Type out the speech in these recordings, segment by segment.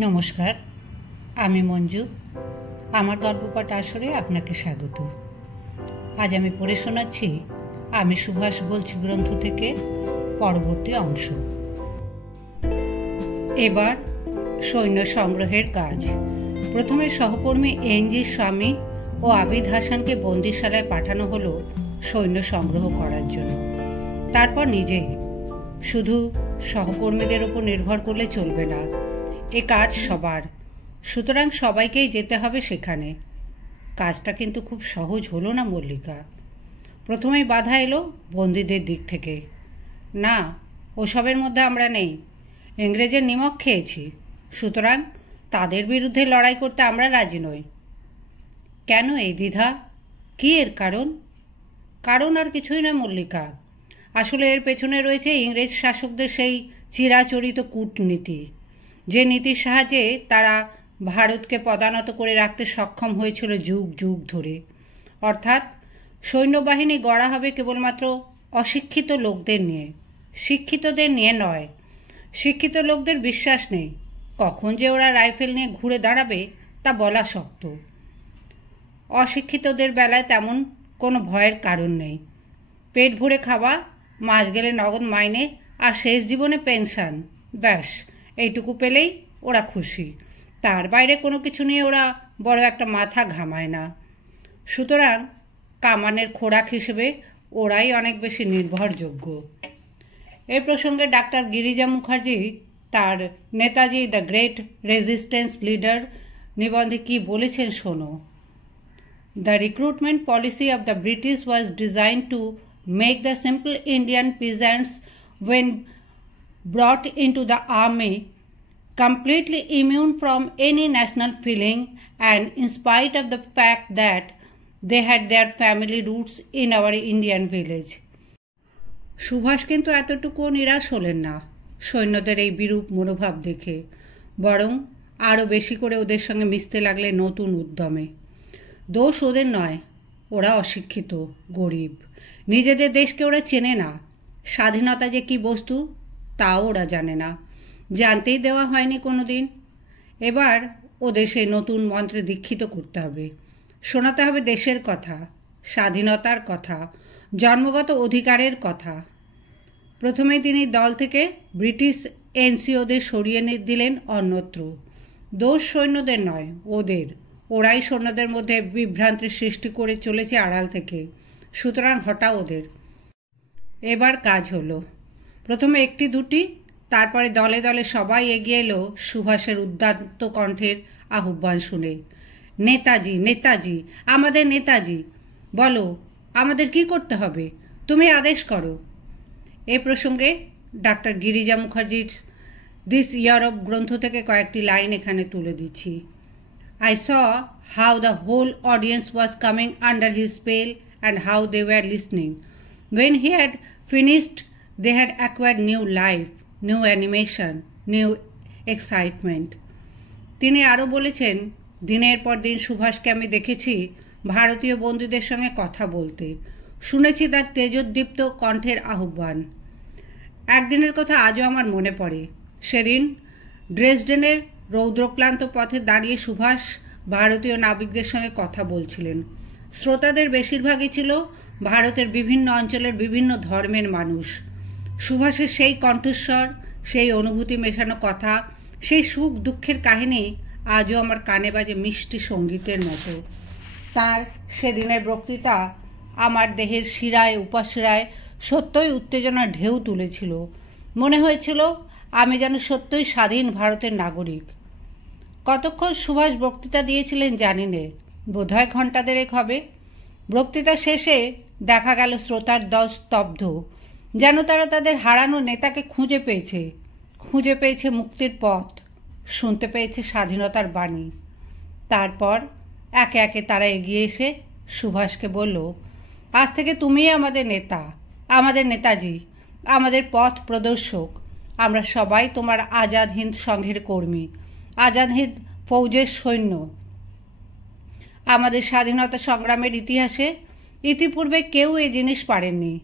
নমস্কার, আমি মঞ্জু। আমার গল্পপাঠ আসরে আপনাকে স্বাগত। আজ আমি পড়ে শোনাচ্ছি আমি সুভাষ বলছি গ্রন্থ থেকে পরবর্তী অংশ। এবার সৈন্য সংগ্রহের কাজ। প্রথমে সহকর্মী এনজি স্বামী ও আবিদ হাসানকে বন্দিশালায় পাঠানো হলো সৈন্য সংগ্রহ করার জন্য। তারপর নিজেই। শুধু সহকর্মীদের উপর নির্ভর করলে চলবে না, এ কাজ সবার, সুতরাং সবাইকেই যেতে হবে সেখানে। কাজটা কিন্তু খুব সহজ হলো না মল্লিকা। প্রথমেই বাধা এলো বন্দীদের দিক থেকে। না, ওসবের মধ্যে আমরা নেই, ইংরেজের নিমক খেয়েছি, সুতরাং তাদের বিরুদ্ধে লড়াই করতে আমরা রাজি নই। কেন এই দ্বিধা? কী এর কারণ? কারণ আর কিছুই না মল্লিকা, আসলে এর পেছনে রয়েছে ইংরেজ শাসকদের সেই চিরাচরিত কূটনীতি, যে নীতির সাহায্যে তারা ভারতকে পদানত করে রাখতে সক্ষম হয়েছিল যুগ যুগ ধরে। অর্থাৎ সৈন্যবাহিনী গড়া হবে কেবলমাত্র অশিক্ষিত লোকদের নিয়ে, শিক্ষিতদের নিয়ে নয়। শিক্ষিত লোকদের বিশ্বাস নেই, কখন যে ওরা রাইফেল নিয়ে ঘুরে দাঁড়াবে তা বলা শক্ত। অশিক্ষিতদের বেলায় তেমন কোনো ভয়ের কারণ নেই। পেট ভরে খাওয়া, মাস গেলে নগদ মাইনে, আর শেষ জীবনে পেনশন, ব্যাস এইটুকু পেলেই ওরা খুশি। তার বাইরে কোনো কিছু নিয়ে ওরা বড় একটা মাথা ঘামায় না। সুতরাং কামানের খোরাক হিসেবে ওরাই অনেক বেশি নির্ভরযোগ্য। এই প্রসঙ্গে ডাক্তার গিরিজা মুখার্জি তার Netaji the great resistance leader নিবন্ধে কি বলেছেন শোনো। The recruitment policy of the British was designed to make the simple Indian peasants, when brought into the army, completely immune from any national feeling, and in spite of the fact that they had their family roots in our Indian village. Subhash কিন্তু এতটুকু নিরাশ হলেন না সৈন্যদের এই বিরূপ মনোভাব দেখে, বরং আরও বেশি করে ওদের সঙ্গে মিশতে লাগলে নতুন উদ্যমে। দোষ ওদের নয়, ওরা অশিক্ষিত, গরিব, নিজেদের দেশকে ওরা চেনে না, স্বাধীনতা যে কী বস্তু তাও ওরা জানে না, জানতেই দেওয়া হয়নি কোনো দিন। এবার ওদের সেই নতুন মন্ত্রে দীক্ষিত করতে হবে, শোনাতে হবে দেশের কথা, স্বাধীনতার কথা, জন্মগত অধিকারের কথা। প্রথমেই তিনি দল থেকে ব্রিটিশ এনসিওদের সরিয়ে দিলেন অন্যত্র। দোষ সৈন্যদের নয়, ওদের। ওরাই সৈন্যদের মধ্যে বিভ্রান্তির সৃষ্টি করে চলেছে আড়াল থেকে, সুতরাং হটাও ওদের। এবার কাজ হলো। প্রথমে একটি দুটি, তারপরে দলে দলে সবাই এগিয়ে এলো সুভাষের উদ্দাত্ত কণ্ঠের আহ্বান শুনে। নেতাজি, নেতাজি, আমাদের নেতাজি, বলো আমাদের কি করতে হবে, তুমি আদেশ করো। এ প্রসঙ্গে ডাক্তার গিরিজা মুখার্জির দিস ইউরোপ গ্রন্থ থেকে কয়েকটি লাইন এখানে তুলে দিচ্ছি। I saw how the whole audience was coming under his spell and how they were listening. When he had finished, they had acquired new life, new animation, new excitement. তিনি আরও বলেছেন, দিনের পর দিন সুভাষকে আমি দেখেছি ভারতীয় বন্দীদের সঙ্গে কথা বলতে, শুনেছি তার তেজোদ্দীপ্ত কণ্ঠের আহ্বান। একদিনের কথা আজও আমার মনে পড়ে। সেদিন ড্রেসডেনের রৌদ্রক্লান্ত পথে দাঁড়িয়ে সুভাষ ভারতীয় নাবিকদের সঙ্গে কথা বলছিলেন। শ্রোতাদের বেশিরভাগই ছিল ভারতের বিভিন্ন অঞ্চলের বিভিন্ন ধর্মের মানুষ। সুভাষের সেই কণ্ঠস্বর, সেই অনুভূতি মেশানো কথা, সেই সুখ দুঃখের কাহিনী আজও আমার কানে বাজে মিষ্টি সঙ্গীতের মতো। তার সেদিনের বক্তৃতা আমার দেহের শিরায় উপাশিরায় সত্যই উত্তেজনার ঢেউ তুলেছিল। মনে হয়েছিল আমি যেন সত্যই স্বাধীন ভারতের নাগরিক। কতক্ষণ সুভাষ বক্তৃতা দিয়েছিলেন জানি নে, বোধহয় ঘণ্টা দেড়েক হবে। বক্তৃতা শেষে দেখা গেল শ্রোতার দল স্তব্ধ, যেন তারা তাদের হারানো নেতাকে খুঁজে পেয়েছে মুক্তির পথ, শুনতে পেয়েছে স্বাধীনতার বাণী। তারপর একে একে তারা এগিয়ে এসে সুভাষকে বলল, আজ থেকে তুমিই আমাদের নেতা, আমাদের নেতাজি, আমাদের পথ প্রদর্শক। আমরা সবাই তোমার আজাদ হিন্দ সংঘের কর্মী, আজাদ হিন্দ ফৌজের সৈন্য। আমাদের স্বাধীনতা সংগ্রামের ইতিহাসে ইতিপূর্বে কেউ এই জিনিস পারেননি।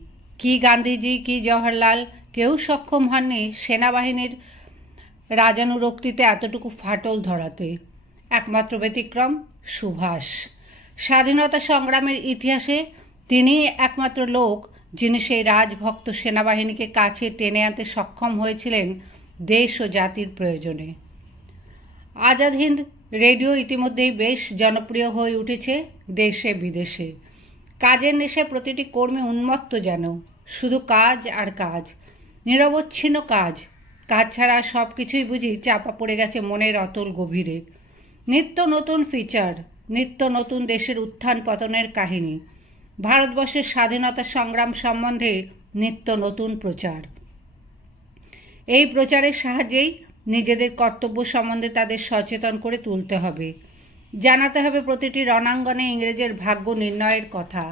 কি গান্ধীজি, কি জওহরলাল, কেউ সক্ষম হননি সেনাবাহিনীর রাজানুরক্তিতে এতটুকু ফাটল ধরাতে। একমাত্র ব্যতিক্রম সুভাষ। স্বাধীনতা সংগ্রামের ইতিহাসে তিনিই একমাত্র লোক যিনি সেই রাজভক্ত সেনাবাহিনীকে কাছে টেনে আনতে সক্ষম হয়েছিলেন দেশ ও জাতির প্রয়োজনে। আজাদ হিন্দ রেডিও ইতিমধ্যেই বেশ জনপ্রিয় হয়ে উঠেছে দেশে বিদেশে। কাজের নেশে প্রতিটি কর্মী উন্মত্ত যেন, শুধু কাজ আর কাজ, নিরবচ্ছিন্ন কাজ। কাজ ছাড়া সব কিছুই বুঝি চাপা পড়ে গেছে মনের অতল গভীরে। নিত্য নতুন ফিচার, নিত্য নতুন দেশের উত্থান পতনের কাহিনী, ভারতবর্ষের স্বাধীনতা সংগ্রাম সম্বন্ধে নিত্য নতুন প্রচার। এই প্রচারের সাহায্যেই নিজেদের কর্তব্য সম্বন্ধে তাদের সচেতন করে তুলতে হবে। জানাতে হবে প্রতিটি রণাঙ্গনে ইংরেজের ভাগ্য নির্ণয়ের কথা,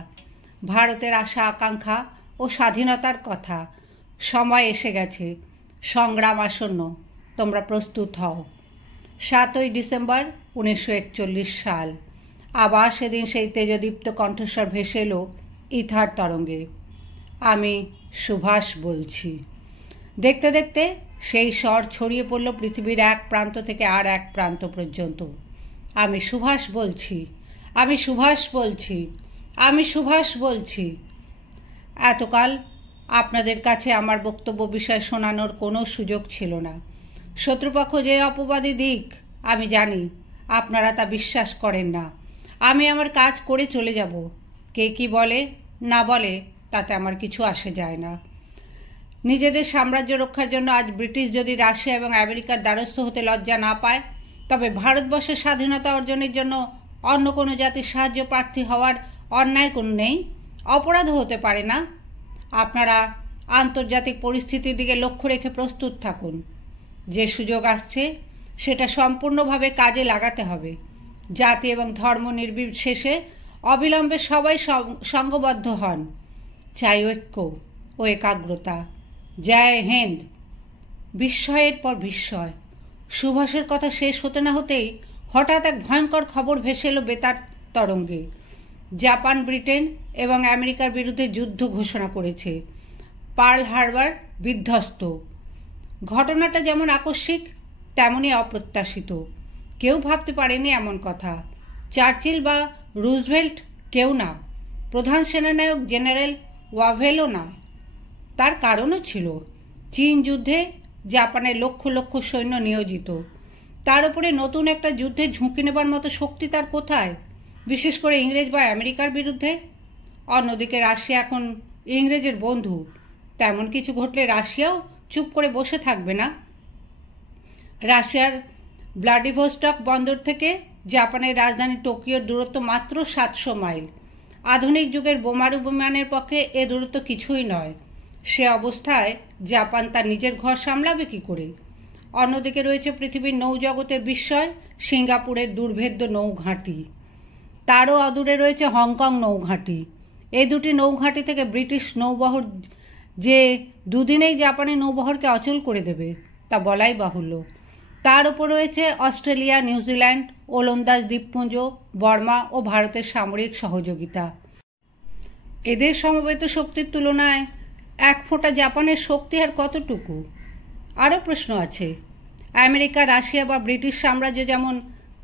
ভারতের আশা আকাঙ্ক্ষা ও স্বাধীনতার কথা। সময় এসে গেছে, সংগ্রাম আসন্ন, তোমরা প্রস্তুত হও। 7ই ডিসেম্বর 1941 সাল। আবার সেদিন সেই তেজদীপ্ত কণ্ঠস্বর ভেসে এলো ইথার তরঙ্গে। আমি সুভাষ বলছি। দেখতে দেখতে সেই স্বর ছড়িয়ে পড়ল পৃথিবীর এক প্রান্ত থেকে আর এক প্রান্ত পর্যন্ত। আমি সুভাষ বলছি, আমি সুভাষ বলছি, আমি সুভাষ বলছি। এতকাল আপনাদের কাছে আমার বক্তব্য বিষয় শোনানোর কোনো সুযোগ ছিল না। শত্রুপক্ষ যে অপবাদী দিক আমি জানি, আপনারা তা বিশ্বাস করেন না। আমি আমার কাজ করে চলে যাব। কে কি বলে না বলে তাতে আমার কিছু আসে যায় না। নিজেদের সাম্রাজ্য রক্ষার জন্য আজ ব্রিটিশ যদি রাশিয়া এবং আমেরিকার দ্বারস্থ হতে লজ্জা না পায়, তবে ভারতবর্ষের স্বাধীনতা অর্জনের জন্য অন্য কোনো জাতির সাহায্য প্রার্থী হওয়ার অন্যায় কোনো নেই, অপরাধও হতে পারে না। আপনারা আন্তর্জাতিক পরিস্থিতির দিকে লক্ষ্য রেখে প্রস্তুত থাকুন। যে সুযোগ আসছে সেটা সম্পূর্ণভাবে কাজে লাগাতে হবে। জাতি এবং ধর্ম নির্বিশেষে অবিলম্বে সবাই সংঘবদ্ধ হন। চাই ঐক্য ও একাগ্রতা। জয় হিন্দ। বিস্ময়ের পর বিস্ময়। সুভাষের কথা শেষ হতে না হতেই হঠাৎ এক ভয়ঙ্কর খবর ভেসে এলো বেতার তরঙ্গে। জাপান, ব্রিটেন এবং আমেরিকার বিরুদ্ধে যুদ্ধ ঘোষণা করেছে। পার্ল হারবার বিধ্বস্ত। ঘটনাটা যেমন আকস্মিক তেমনই অপ্রত্যাশিত। কেউ ভাবতে পারেনি এমন কথা। চার্চিল বা রুজভেল্ট কেউ না, প্রধান সেনানায়ক জেনারেল ওয়াভেলও না। তার কারণও ছিল, চীন যুদ্ধে জাপানের লক্ষ লক্ষ সৈন্য নিয়োজিত। তার উপরে নতুন একটা যুদ্ধে ঝুঁকি নেবার মতো শক্তি তার কোথায়, বিশেষ করে ইংরেজ বা আমেরিকার বিরুদ্ধে? অন্যদিকে রাশিয়া এখন ইংরেজের বন্ধু। তেমন কিছু ঘটলে রাশিয়াও চুপ করে বসে থাকবে না। রাশিয়ার ভ্লাদিভস্টক বন্দর থেকে জাপানের রাজধানী টোকিওর দূরত্ব মাত্র 700 মাইল। আধুনিক যুগের বোমারু বিমানের পক্ষে এ দূরত্ব কিছুই নয়। সে অবস্থায় জাপান তার নিজের ঘর সামলাবে কি করে? অন্যদিকে রয়েছে পৃথিবীর নৌজগতের বিস্ময় সিঙ্গাপুরের দুর্ভেদ্য নৌঘাঁটি। তারও অদূরে রয়েছে হংকং নৌঘাঁটি। এই দুটি নৌঘাঁটি থেকে ব্রিটিশ নৌবহর যে দুদিনেই জাপানি নৌবহরকে অচল করে দেবে তা বলাই বাহুল্য। তার উপর রয়েছে অস্ট্রেলিয়া, নিউজিল্যান্ড, ওলন্দাজ দ্বীপপুঞ্জ, বর্মা ও ভারতের সামরিক সহযোগিতা। এদের সমবেত শক্তির তুলনায় এক ফোঁটা জাপানের শক্তি আর কতটুকু? আরও প্রশ্ন আছে। আমেরিকা, রাশিয়া বা ব্রিটিশ সাম্রাজ্য যেমন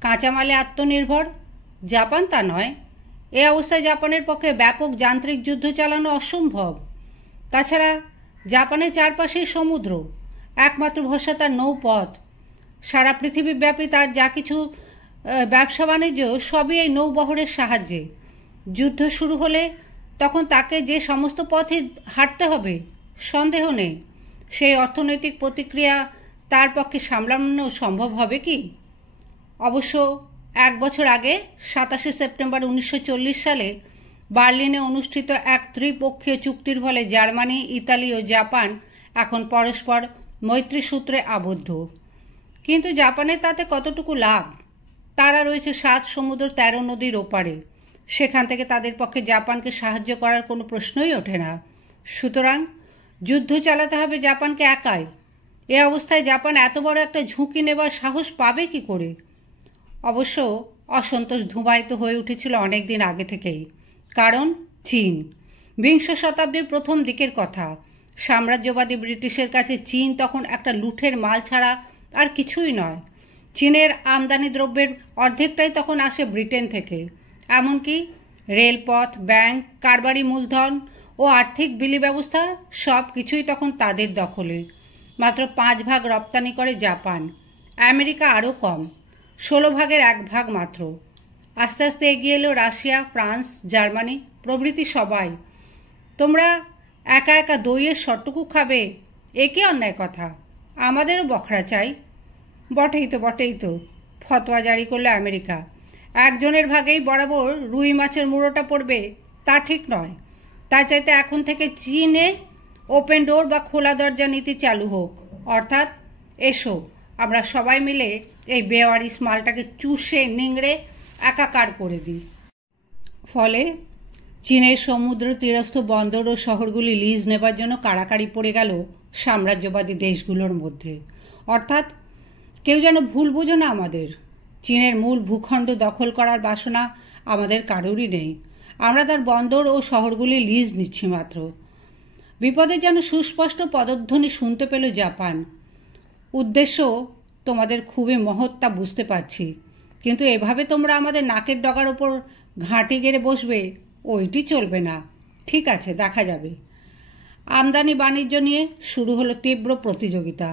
কাঁচামালে আত্মনির্ভর, জাপান তা নয়। এ অবস্থায় জাপানের পক্ষে ব্যাপক যান্ত্রিক যুদ্ধ চালানো অসম্ভব। তাছাড়া জাপানের চারপাশেই সমুদ্র, একমাত্র ভরসা তার নৌপথ। সারা পৃথিবীব্যাপী তার যা কিছু ব্যবসা বাণিজ্য সবই এই নৌবহরের সাহায্যে। যুদ্ধ শুরু হলে তখন তাকে যে সমস্ত পথে হাঁটতে হবে সন্দেহ নেই, সেই অর্থনৈতিক প্রতিক্রিয়া তার পক্ষে সামলানো সম্ভব হবে কি? অবশ্য 1 বছর আগে 27শে সেপ্টেম্বর 1940 সালে বার্লিনে অনুষ্ঠিত এক ত্রিপক্ষীয় চুক্তির ফলে জার্মানি, ইতালি ও জাপান এখন পরস্পর মৈত্রী সূত্রে আবদ্ধ। কিন্তু জাপানের তাতে কতটুকু লাভ? তারা রয়েছে 7 সমুদ্র 13 নদীর ওপারে। সেখান থেকে তাদের পক্ষে জাপানকে সাহায্য করার কোনো প্রশ্নই ওঠে না। সুতরাং যুদ্ধ চালাতে হবে জাপানকে একাই। এ অবস্থায় জাপান এত বড় একটা ঝুঁকি নেবার সাহস পাবে কি করে? অবশ্য অসন্তোষ ধুমায়িত হয়ে উঠেছিল অনেক দিন আগে থেকেই। কারণ চীন। 20 শতাব্দীর প্রথম দিকের কথা। সাম্রাজ্যবাদী ব্রিটিশের কাছে চীন তখন একটা লুঠের মাল ছাড়া আর কিছুই নয়। চীনের আমদানি দ্রব্যের অর্ধেকটাই তখন আসে ব্রিটেন থেকে। এমনকি রেলপথ, ব্যাংক, কারবারি মূলধন ও আর্থিক বিলি ব্যবস্থা সব কিছুই তখন তাদের দখলে। মাত্র 5 ভাগ রপ্তানি করে জাপান, আমেরিকা আরও কম, 16 ভাগের 1 ভাগ মাত্র। আস্তে আস্তে এগিয়ে এলো রাশিয়া, ফ্রান্স, জার্মানি প্রভৃতি সবাই। তোমরা একা একা দইয়ের শটটুকু খাবে, এ কি অন্যায় কথা? আমাদেরও বখরা চাই। বটেই তো ফতোয়া জারি করলো আমেরিকা। একজনের ভাগেই বরাবর রুই মাছের মুড়োটা পড়বে তা ঠিক নয়। তাই চাইতে এখন থেকে চীনে ওপেন ডোর বা খোলা দরজা নীতি চালু হোক। অর্থাৎ এসো আমরা সবাই মিলে এই বেওয়ারিশ মালটাকে চুষে নিংড়ে একাকার করে দিই। ফলে চীনের সমুদ্র তীরস্থ বন্দর ও শহরগুলি লিজ নেবার জন্য কাড়াকাড়ি পড়ে গেল সাম্রাজ্যবাদী দেশগুলোর মধ্যে। অর্থাৎ কেউ যেন ভুল বুঝো না, আমাদের চীনের মূল ভূখণ্ড দখল করার বাসনা আমাদের কারোরই নেই। আমরা তার বন্দর ও শহরগুলি লিজ নিচ্ছি মাত্র। বিপদের যেন সুস্পষ্ট পদধ্বনি শুনতে পেল জাপান। উদ্দেশ্য তোমাদের খুবই মহৎ তা বুঝতে পারছি, কিন্তু এভাবে তোমরা আমাদের নাকের ডগার ওপর ঘাঁটি গেড়ে বসবে, ওইটি চলবে না। ঠিক আছে, দেখা যাবে। আমদানি বাণিজ্য নিয়ে শুরু হলো তীব্র প্রতিযোগিতা।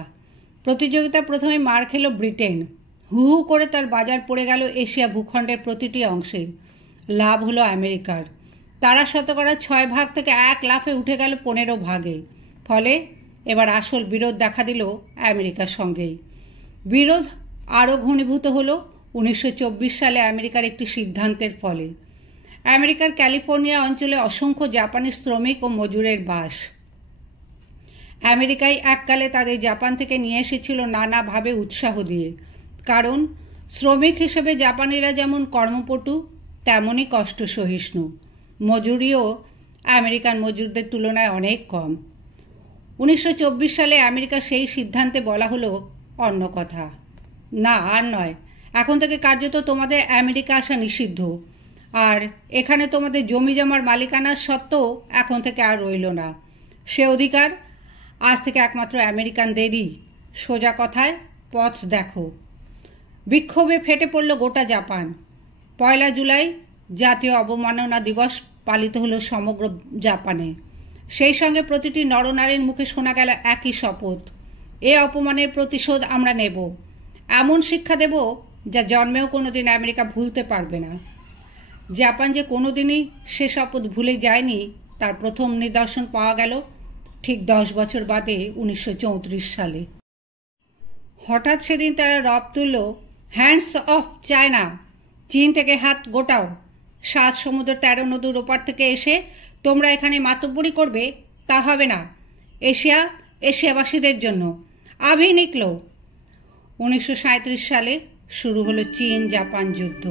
প্রথমে মার খেল ব্রিটেন। হু হু করে তার বাজার পড়ে গেল এশিয়া ভূখণ্ডের প্রতিটি অংশে। লাভ হলো আমেরিকার। তারা শতকরা 6 ভাগ থেকে 1 লাফে উঠে গেল 15 ভাগে। ফলে এবার আসল বিরোধ দেখা দিল আমেরিকার সঙ্গেই। বিরোধ আরও ঘনীভূত হলো 1924 সালে আমেরিকার একটি সিদ্ধান্তের ফলে। আমেরিকার ক্যালিফোর্নিয়া অঞ্চলে অসংখ্য জাপানি শ্রমিক ও মজুরের বাস। আমেরিকায় এককালে তাদের জাপান থেকে নিয়ে এসেছিল নানাভাবে উৎসাহ দিয়ে। কারণ শ্রমিক হিসেবে জাপানিরা যেমন কর্মপটু তেমনই কষ্ট সহিষ্ণু। মজুরিও আমেরিকান মজুরদের তুলনায় অনেক কম। 1924 সালে আমেরিকা সেই সিদ্ধান্তে বলা হলো অন্য কথা। না, আর নয়, এখন থেকে কার্যত তোমাদের আমেরিকা আসা নিষিদ্ধ। আর এখানে তোমাদের জমি জমার মালিকানার সত্ত্বেও এখন থেকে আর রইল না। সে অধিকার আজ থেকে একমাত্র আমেরিকানদেরই। সোজা কথায় পথ দেখো। বিক্ষোভে ফেটে পড়ল গোটা জাপান। 1 জুলাই জাতীয় অবমাননা দিবস পালিত হলো সমগ্র জাপানে। সেই সঙ্গে প্রতিটি নরনারীর মুখে শোনা গেল একই শপথ, এ অপমানের প্রতিশোধ আমরা নেব। এমন শিক্ষা দেব যা জন্মেও কোনোদিন আমেরিকা ভুলতে পারবে না। জাপান যে কোনোদিনই সে শপথ ভুলে যায়নি তার প্রথম নিদর্শন পাওয়া গেল ঠিক 10 বছর বাদে 1934 সালে। হঠাৎ সেদিন তারা রব তুলল, হ্যান্ডস অফ চায়না, চীন থেকে হাত গোটাও। 7 সমুদ্র 13 নদীর ওপার থেকে এসে তোমরা এখানে মাতব্বরি করবে তা হবে না। এশিয়াবাসীদের জন্য আভি নিকলো। 1937 সালে শুরু হলো চীন জাপান যুদ্ধ।